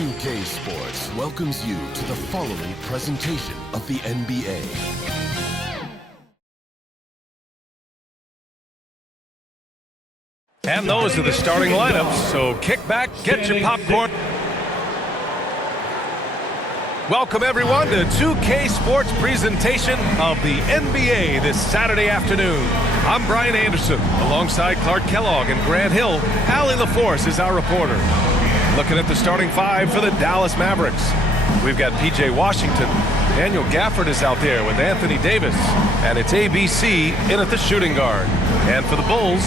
2K Sports welcomes you to the following presentation of the NBA. And those are the starting lineups, so kick back, get your popcorn. Welcome everyone to 2K Sports presentation of the NBA this Saturday afternoon. I'm Brian Anderson, alongside Clark Kellogg and Grant Hill. Allie LaForce is our reporter. Looking at the starting five for the Dallas Mavericks. We've got P.J. Washington. Daniel Gafford is out there with Anthony Davis. And it's ABC in at the shooting guard. And for the Bulls,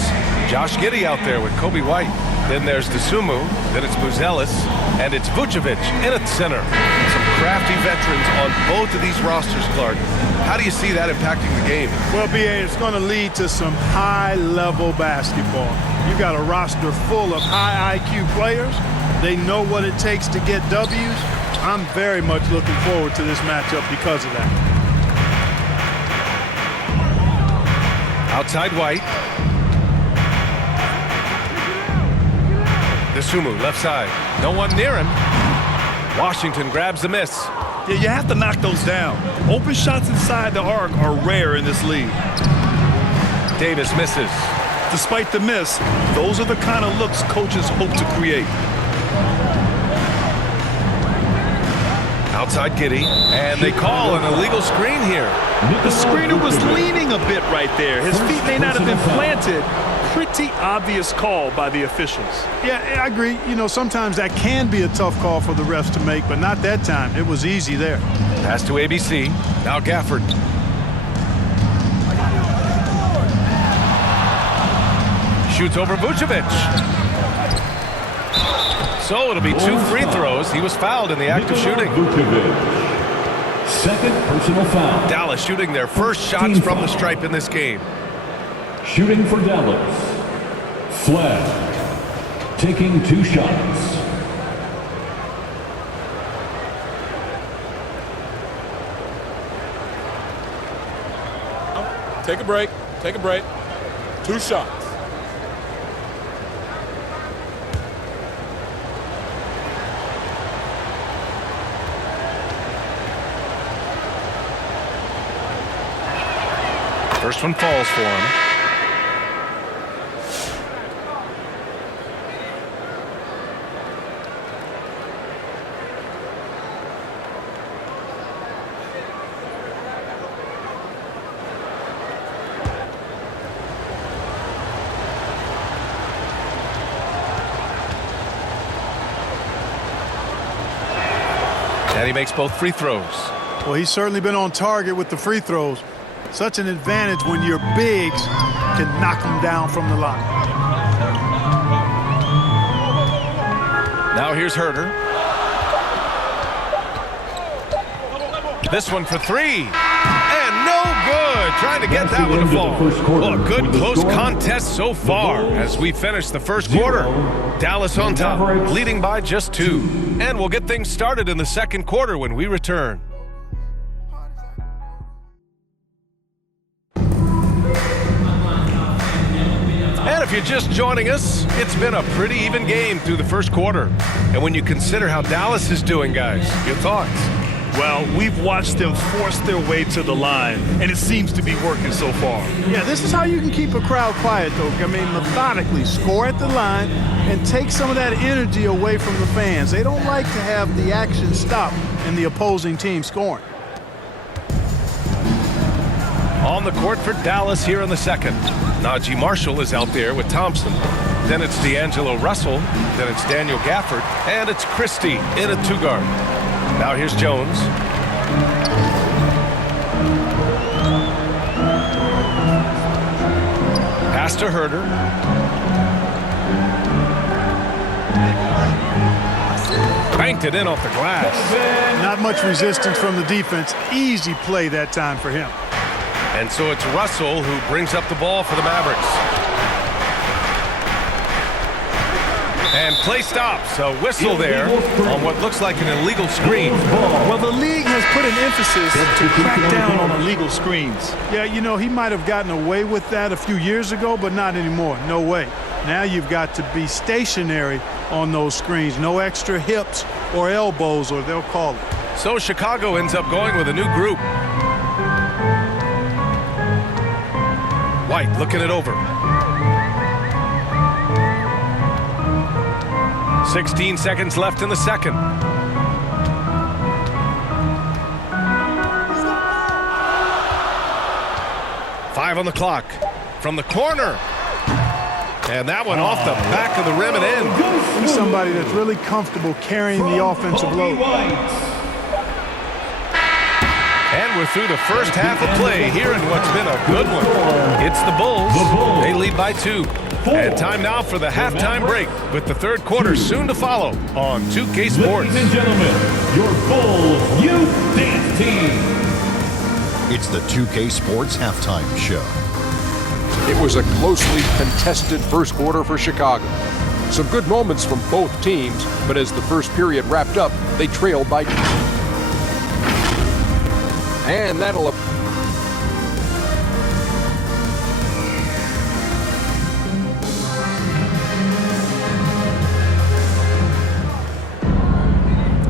Josh Giddey out there with Coby White. Then there's Dosunmu, then it's Buzelis, and it's Vucevic in at center. Some crafty veterans on both of these rosters, Clark. How do you see that impacting the game? Well, B.A., it's going to lead to some high-level basketball. You've got a roster full of high IQ players. They know what it takes to get W's. I'm very much looking forward to this matchup because of that. Outside White. Dosunmu, left side. No one near him. Washington grabs the miss. Yeah, you have to knock those down. Open shots inside the arc are rare in this league. Davis misses. Despite the miss, those are the kind of looks coaches hope to create. Outside Giddey, and they call an illegal screen here. The screener was leaning a bit right there. His feet may not have been planted. Pretty obvious call by the officials. Yeah, I agree. You know, sometimes that can be a tough call for the refs to make, but not that time. It was easy there. Pass to ABC. Now Gafford. Shoots over Vucevic. So it'll be 2 free throws. He was fouled in the act of shooting. Second personal foul. Dallas shooting their first shots from the stripe in this game. Shooting for Dallas. Flagg taking 2 shots. Take a break. Take a break. 2 shots. First one falls for him. And he makes both free throws. Well, he's certainly been on target with the free throws. Such an advantage when your bigs can knock them down from the line. Now here's Herter. This one for 3. And no good. Trying to get that one to fall. Well, a good close contest so far as we finish the first quarter. Dallas on top, leading by just 2. And we'll get things started in the second quarter when we return. And if you're just joining us, it's been a pretty even game through the first quarter. And when you consider how Dallas is doing, guys, your thoughts? Well, we've watched them force their way to the line, and it seems to be working so far. Yeah, this is how you can keep a crowd quiet, though. I mean, methodically score at the line and take some of that energy away from the fans. They don't like to have the action stop and the opposing team scoring. On the court for Dallas here in the second. Najee Marshall is out there with Thompson. Then it's D'Angelo Russell. Then it's Daniel Gafford. And it's Christie in a 2-guard. Now here's Jones. Pass to Herter. Banked it in off the glass. Not much resistance from the defense. Easy play that time for him. And so it's Russell who brings up the ball for the Mavericks. And play stops. A whistle there on what looks like an illegal screen. Well, the league has put an emphasis to crack down on illegal screens. Yeah, you know, he might have gotten away with that a few years ago, but not anymore. No way. Now you've got to be stationary on those screens. No extra hips or elbows, or they'll call it. So Chicago ends up going with a new group. White looking it over. 16 seconds left in the second. Five on the clock. From the corner. And that one off the back of the rim and in. He's somebody that's really comfortable carrying the offensive load. And we're through the first half of play here in what's been a good one. It's the Bulls. They lead by 2. And time now for the halftime break, with the third quarter soon to follow on 2K Sports. Ladies and gentlemen, your Bulls Youth Dance Team. It's the 2K Sports Halftime Show. It was a closely contested first quarter for Chicago. Some good moments from both teams, but as the first period wrapped up, they trailed by 2. And that'll...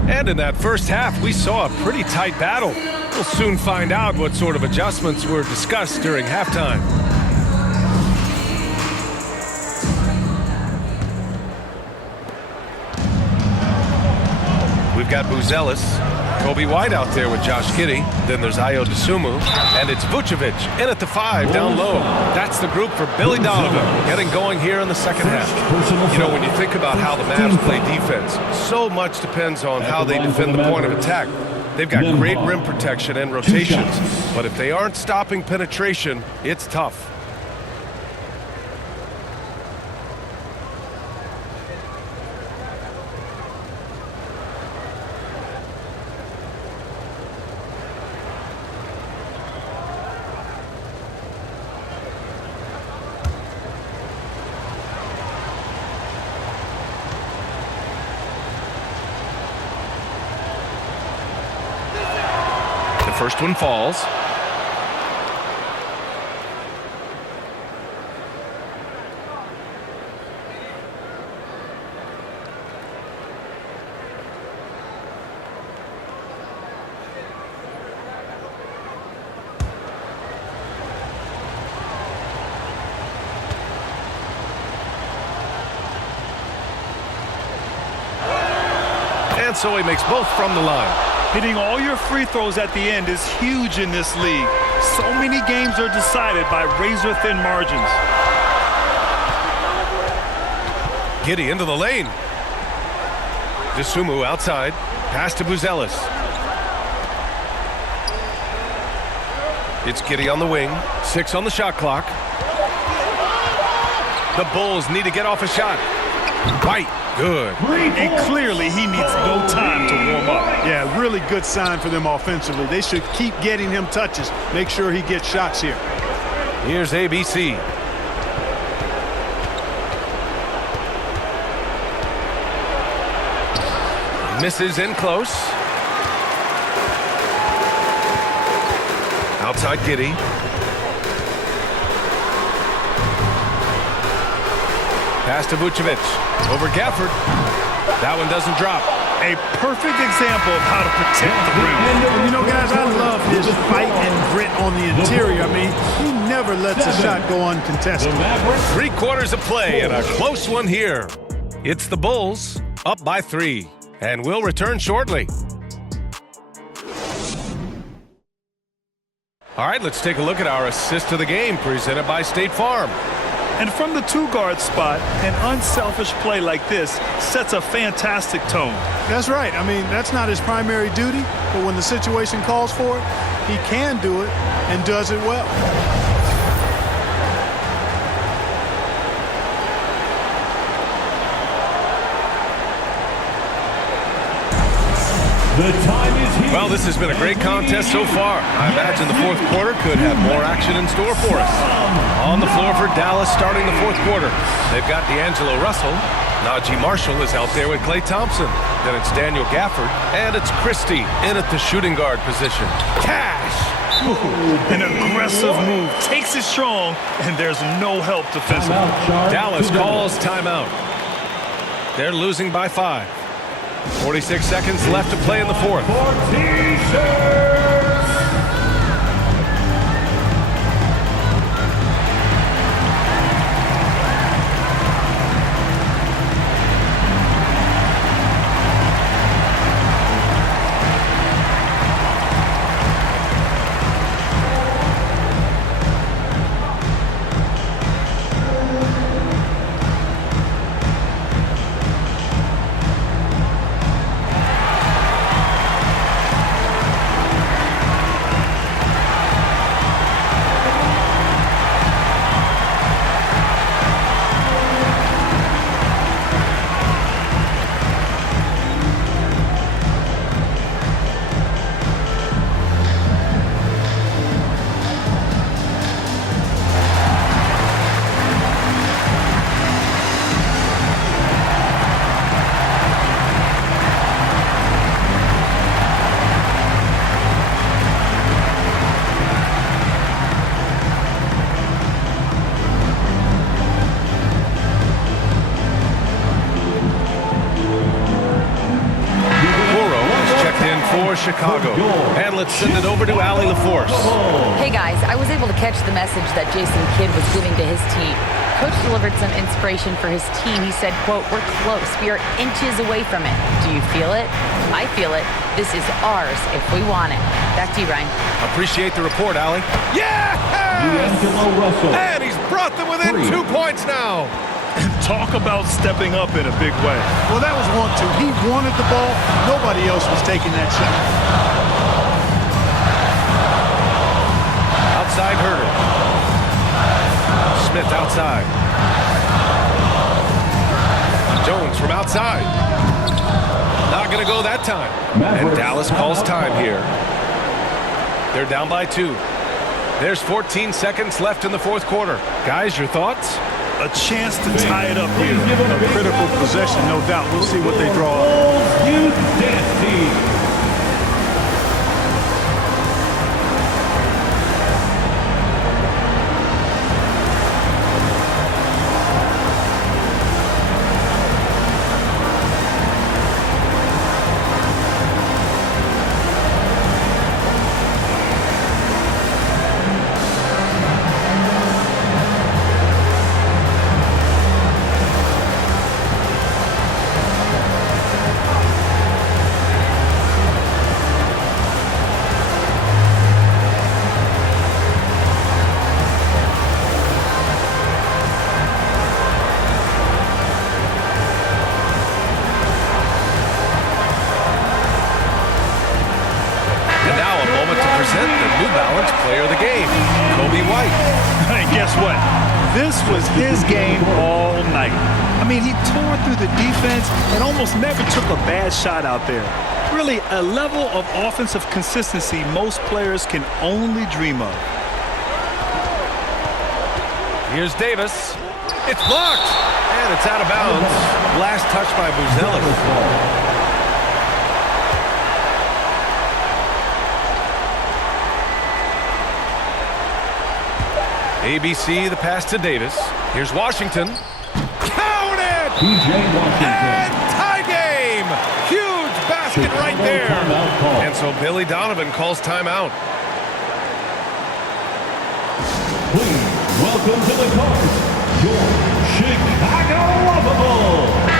And in that first half, we saw a pretty tight battle. We'll soon find out what sort of adjustments were discussed during halftime. We've got Buzelis, Coby White out there with Josh Giddey. Then there's Ayo Dosunmu, and it's Vucevic in at the 5 down low. That's the group for Billy Donovan getting going here in the second half. You know, when you think about how the Mavs play defense, so much depends on how they defend the point of attack. They've got great rim protection and rotations, but if they aren't stopping penetration, it's tough. First one falls. And so he makes both from the line. Hitting all your free throws at the end is huge in this league. So many games are decided by razor-thin margins. Giddey into the lane. Dosunmu outside. Pass to Buzelis. It's Giddey on the wing. 6 on the shot clock. The Bulls need to get off a shot. White. Good. And clearly he needs no time to warm up. Yeah, really good sign for them offensively. They should keep getting him touches. Make sure he gets shots here. Here's ABC. Misses in close. Outside Giddey. Pass to Vucevic. Over Gafford. That one doesn't drop. A perfect example of how to protect the rim. And you know, guys, I love his fight and grit on the interior. I mean, he never lets a shot go uncontested. 3 quarters of play and a close one here. It's the Bulls up by 3. And we'll return shortly. All right, let's take a look at our assist of the game presented by State Farm. And from the 2-guard spot, an unselfish play like this sets a fantastic tone. That's right. I mean, that's not his primary duty, but when the situation calls for it, he can do it and does it well. The time is here. Well, this has been a great contest so far. I imagine the fourth quarter could have more action in store for us. On the floor for Dallas starting the fourth quarter. They've got D'Angelo Russell. Najee Marshall is out there with Klay Thompson. Then it's Daniel Gafford. And it's Christie in at the shooting guard position. Cash An aggressive move. Takes it strong, and there's no help defensively. Dallas calls timeout. They're losing by 5. 46 seconds left to play in the fourth. Chicago. And let's send it over to Allie LaForce. Hey guys, I was able to catch the message that Jason Kidd was giving to his team. Coach delivered some inspiration for his team. He said, quote, "We're close. We are inches away from it. Do you feel it? I feel it. This is ours if we want it." Back to you, Ryan. Appreciate the report, Allie. Yeah! And he's brought them within 2 points now. Talk about stepping up in a big way. Well, that was 1-2. He wanted the ball. Nobody else was taking that shot. Outside Herter. Smith outside. Jones from outside. Not going to go that time. And Dallas calls time here. They're down by 2. There's 14 seconds left in the fourth quarter. Guys, your thoughts? A chance to tie it up here. A critical possession, no doubt. We'll see what they draw up. present the New Balance Player of the Game, Coby White. And guess what? This was his game all night. I mean, he tore through the defense and almost never took a bad shot out there. Really, a level of offensive consistency most players can only dream of. Here's Davis. It's blocked, and it's out of bounds. Last touch by Buzelis. ABC, the pass to Davis. Here's Washington. Count it! P.J. Washington. And tie game! Huge basket right there. And so Billy Donovan calls timeout. Please welcome to the court, your Chicago Lovable.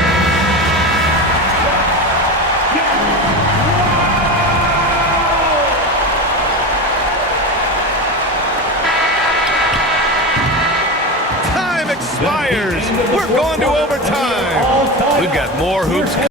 Expires. We're going to overtime. We've got more hoops.